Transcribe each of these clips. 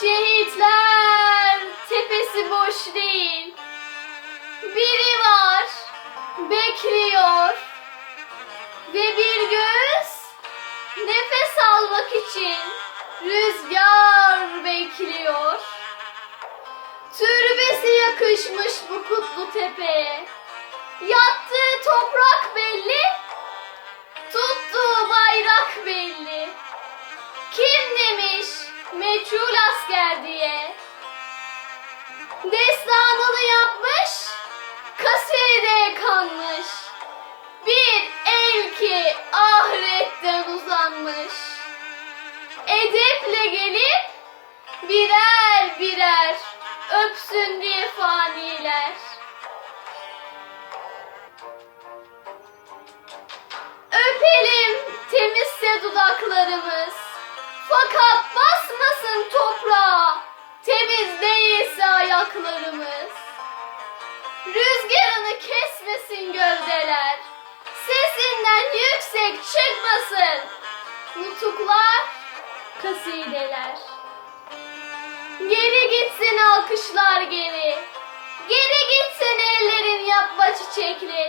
Şehitler tepesi boş değil. Biri var, bekliyor. Ve bir göğüs nefes almak için rüzgar bekliyor. Türbesi yakışmış bu kutlu tepeye. Yattığı toprak belli, meçhul asker diye? Destanını yapmış, kasideye kanmış. Bir el ki ahiretten uzanmış. Edeple gelip birer birer öpsün diye faniler. Öpelim temizse dudaklarımız. Fakat basmasın toprağa temiz değilse ayaklarımız. Rüzgarını kesmesin gövdeler. Sesinden yüksek çıkmasın. Nutuklar, kasideler. Geri gitsin alkışlar geri. Geri gitsin ellerin yapma çiçekleri.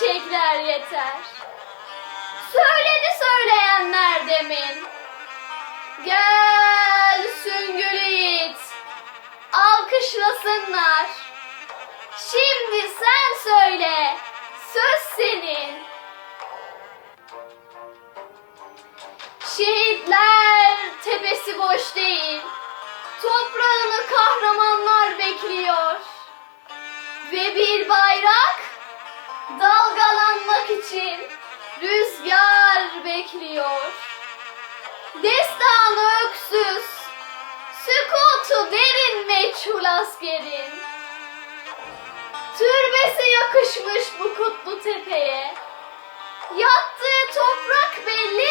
Çiçekler yeter. Söyledi söyleyenler demin. Gel süngülü yiğit, alkışlasınlar. Şimdi sen söyle, söz senin. Şehitler tepesi boş değil. Toprağını kahramanlar bekliyor. Ve bir bayrak dalgalanmak için rüzgar bekliyor. Destan öksüz, sükutu derin meçhul askerin. Türbesi yakışmış bu kutlu tepeye, yattığı toprak belli